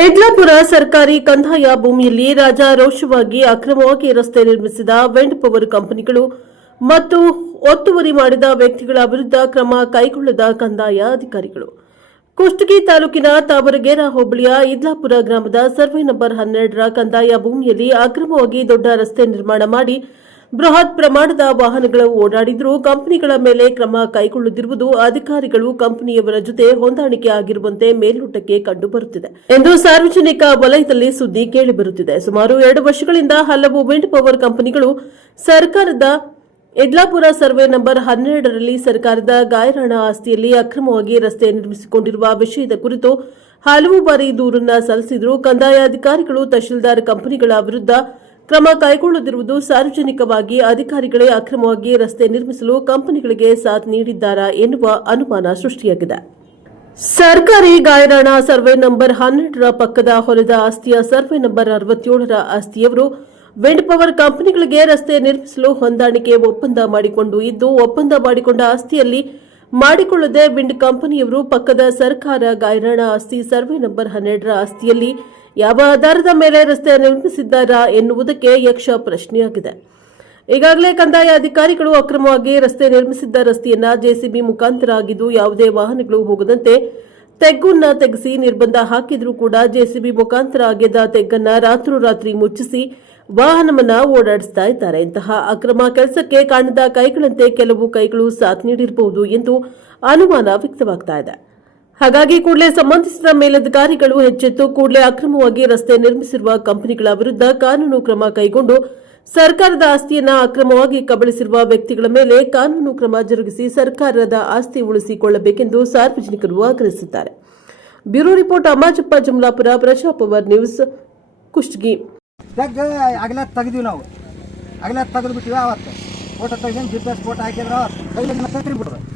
ಯಡ್ಲಾಪುರ ಸರ್ಕಾರಿ ಕಂದಾಯ ಭೂಮಿಯಲ್ಲಿ ರಾಜಾರೋಷವಾಗಿ ಅಕ್ರಮವಾಗಿ ರಸ್ತೆ ನಿರ್ಮಿಸಿದ ವೆಂಡ್ ಪವರ್ ಕಂಪನಿಗಳು ಮತ್ತು ಒತ್ತುವರಿ ಮಾಡಿದ ವ್ಯಕ್ತಿಗಳ ವಿರುದ್ಧ ಕ್ರಮ ಕೈಗೊಳ್ಳದ ಕಂದಾಯ ಅಧಿಕಾರಿಗಳು. ಕುಷ್ಟಗಿ ತಾಲೂಕಿನ ತಾವರಗೇರ ಹೋಬಳಿಯ ಇದ್ಲಾಪುರ ಗ್ರಾಮದ ಸರ್ವೆ ನಂಬರ್ ಹನ್ನೆರಡರ ಕಂದಾಯ ಭೂಮಿಯಲ್ಲಿ ಅಕ್ರಮವಾಗಿ ದೊಡ್ಡ ರಸ್ತೆ ನಿರ್ಮಾಣ ಮಾಡಿ ಬೃಹತ್ ಪ್ರಮಾಣದ ವಾಹನಗಳು ಓಡಾಡಿದರೂ ಕಂಪನಿಗಳ ಮೇಲೆ ಕ್ರಮ ಕೈಗೊಳ್ಳುತ್ತಿರುವುದು ಅಧಿಕಾರಿಗಳು ಕಂಪನಿಯವರ ಜೊತೆ ಹೊಂದಾಣಿಕೆ ಆಗಿರುವಂತೆ ಮೇಲ್ನೋಟಕ್ಕೆ ಕಂಡುಬರುತ್ತಿದೆ ಎಂದು ಸಾರ್ವಜನಿಕ ವಲಯದಲ್ಲಿ ಸುದ್ದಿ ಕೇಳಿಬರುತ್ತಿದೆ. ಸುಮಾರು ಎರಡು ವರ್ಷಗಳಿಂದ ಹಲವು ವಿಂಡ್ ಪವರ್ ಕಂಪನಿಗಳು ಸರ್ಕಾರದ ಯಡ್ಲಾಪುರ ಸರ್ವೆ ನಂಬರ್ ಹನ್ನೆರಡರಲ್ಲಿ ಸರ್ಕಾರದ ಗಾಯರಾಣ ಆಸ್ತಿಯಲ್ಲಿ ಅಕ್ರಮವಾಗಿ ರಸ್ತೆ ನಿರ್ಮಿಸಿಕೊಂಡಿರುವ ವಿಷಯದ ಕುರಿತು ಹಲವು ಬಾರಿ ದೂರನ್ನ ಸಲ್ಲಿಸಿದರೂ ಕಂದಾಯ ಅಧಿಕಾರಿಗಳು ತಹಶೀಲ್ದಾರ್ ಕಂಪನಿಗಳ ವಿರುದ್ಧ ಕ್ರಮ ಕೈಗೊಳ್ಳದಿರುವುದು ಸಾರ್ವಜನಿಕವಾಗಿ ಅಧಿಕಾರಿಗಳೇ ಅಕ್ರಮವಾಗಿ ರಸ್ತೆ ನಿರ್ಮಿಸಲು ಕಂಪನಿಗಳಿಗೆ ಸಾಥ್ ನೀಡಿದ್ದಾರಾ ಎನ್ನುವ ಅನುಮಾನ ಸೃಷ್ಟಿಯಾಗಿದೆ. ಸರ್ಕಾರಿ ಗಾಯರಾಣ ಸರ್ವೆ ನಂಬರ್ ಹನ್ನೆರಡರ ಪಕ್ಕದ ಹೊಲದ ಆಸ್ತಿಯ ಸರ್ವೆ ನಂಬರ್ ಅರವತ್ತೇಳರ ಆಸ್ತಿಯವರು ವಿಂಡ್ ಪವರ್ ಕಂಪನಿಗಳಿಗೆ ರಸ್ತೆ ನಿರ್ಮಿಸಲು ಹೊಂದಾಣಿಕೆ ಒಪ್ಪಂದ ಮಾಡಿಕೊಂಡು ಇದ್ದು, ಒಪ್ಪಂದ ಮಾಡಿಕೊಂಡ ಆಸ್ತಿಯಲ್ಲಿ ಮಾಡಿಕೊಳ್ಳದೆ ವಿಂಡ್ ಕಂಪನಿಯವರು ಪಕ್ಕದ ಸರ್ಕಾರ ಗಾಯರಾಣ ಆಸ್ತಿ ಸರ್ವೆ ನಂಬರ್ ಹನ್ನೆರಡರ ಆಸ್ತಿಯಲ್ಲಿ ಯಾವ ಆಧಾರದ ಮೇಲೆ ರಸ್ತೆ ನಿರ್ಮಿಸಿದ್ದಾರಾ ಎನ್ನುವುದಕ್ಕೆ ಯಕ್ಷ ಪ್ರಶ್ನೆಯಾಗಿದೆ. ಈಗಾಗಲೇ ಕಂದಾಯ ಅಧಿಕಾರಿಗಳು ಅಕ್ರಮವಾಗಿ ರಸ್ತೆ ನಿರ್ಮಿಸಿದ್ದ ರಸ್ತೆಯನ್ನ ಜೆಸಿಬಿ ಮುಖಾಂತರ ಆಗಿದ್ದು ಯಾವುದೇ ವಾಹನಗಳು ಹೋಗದಂತೆ ತೆಗ್ಗನ್ನ ತೆಗೆಸಿ ನಿರ್ಬಂಧ ಹಾಕಿದ್ರೂ ಕೂಡ ಜೆಸಿಬಿ ಮುಖಾಂತರ ಆಗಿದ್ದ ತೆಗ್ಗನ್ನ ರಾತ್ರೋರಾತ್ರಿ ಮುಚ್ಚಿಸಿ ವಾಹನವನ್ನ ಓಡಾಡಿಸ್ತಾ ಇದ್ದಾರೆ. ಇಂತಹ ಅಕ್ರಮ ಕೆಲಸಕ್ಕೆ ಕಾಣದ ಕೈಗಳಂತೆ ಕೆಲವು ಕೈಗಳು ಸಾಥ್ ನೀಡಿರಬಹುದು ಎಂದು ಅನುಮಾನ ವ್ಯಕ್ತವಾಗ್ತಾ ಇದೆ. ಹಾಗಾಗಿ ಕೂಡಲೇ ಸಂಬಂಧಿಸಿದ ಮೇಲಧಿಕಾರಿಗಳು ಹೆಚ್ಚೆತ್ತು ಕೂಡಲೇ ಅಕ್ರಮವಾಗಿ ರಸ್ತೆ ನಿರ್ಮಿಸಿರುವ ಕಂಪನಿಗಳ ವಿರುದ್ಧ ಕಾನೂನು ಕ್ರಮ ಕೈಗೊಂಡು ಸರ್ಕಾರದ ಆಸ್ತಿಯನ್ನ ಅಕ್ರಮವಾಗಿ ಕಬಳಿಸಿರುವ ವ್ಯಕ್ತಿಗಳ ಮೇಲೆ ಕಾನೂನು ಕ್ರಮ ಜರುಗಿಸಿ ಸರ್ಕಾರದ ಆಸ್ತಿ ಉಳಿಸಿಕೊಳ್ಳಬೇಕೆಂದು ಸಾರ್ವಜನಿಕರು ಆಗ್ರಹಿಸಿದ್ದಾರೆ. Bureau report Amajappa, Jamalapura Praja Power news, Kushtagi. ಅಗಲ ತೆಗೆದಿವಿ ನಾವು. ಅಗಲ ತೆಗೆದು ಬಿಟ್ಟಿವಿ ಅವತ್ತು ಫೋಟೋ ತೆಗ್ದು ಜಿಪೇಸ್ ಫೋಟೋ ಹಾಕಿದ್ರೆ ಕೈಲಿ ಮತ್ತೆ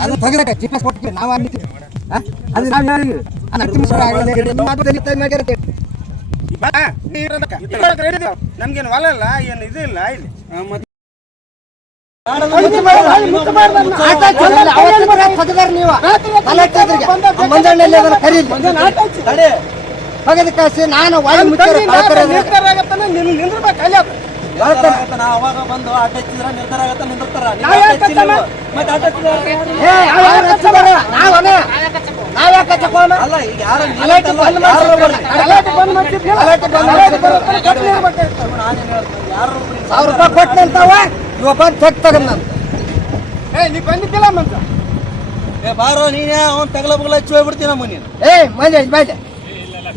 ಅದು ತೆಗೆದಕ್ಕೆ ಚಿಕ್ಕ ಕೊಟ್ಟಿವಿ ನಾವು ಅನ್ನಿತೀವಿ ಅದು ನಾವು ಹೇಳಿವಿ ಅದು ಮಾತು ಮಾಡ್ಯಾರತ್ತೆ ನಮ್ಗೇನು ಹೊಲ ಇಲ್ಲ ಏನು ಇದು ಇಲ್ಲ ಇಲ್ಲಿ ಹೋಗದ ಕಾಸಿ ನಾನು ವಾಯು ಮುಚ್ಚಾರ ಅವಾಗ ಬಂದು ಆಟ ಹಚ್ಚಿದ್ರ ನಿರ್ಧಾರ ಆಗತ್ತ ನಿಂದಿರ್ತಾರ? ಮತ್ತೆ ಆಟ ಹಚ್ಚಿದ್ರ ನಾವ್ಯಾಕೆ ಹಚ್ಚಕೋಣ ಅಲ್ಲ ಈಗ ಯಾರ ಬಂದ್ ಬಂದ್ ಸಾವಿರ ರೂಪಾಯಿ ಕೊಟ್ಟು ನಿಂತಾವ ಇವ ಬಂದು ಚೆಕ್ ತಗೊಂಡ್ ನಾನು. ನೀ ಬಂದಿದ್ದಿಲ್ಲ ಮಂತ ಏ ಬಾರೋ ನೀನೇ ಅವ್ನ್ ತಗಲ ಬಗಲ ಹಚ್ಚಿ ಹೋಗ್ಬಿಡ್ತೀನಮ್ಮ ನೀನು ಏ ಮಂಜ ಬಾಯ್ದೆ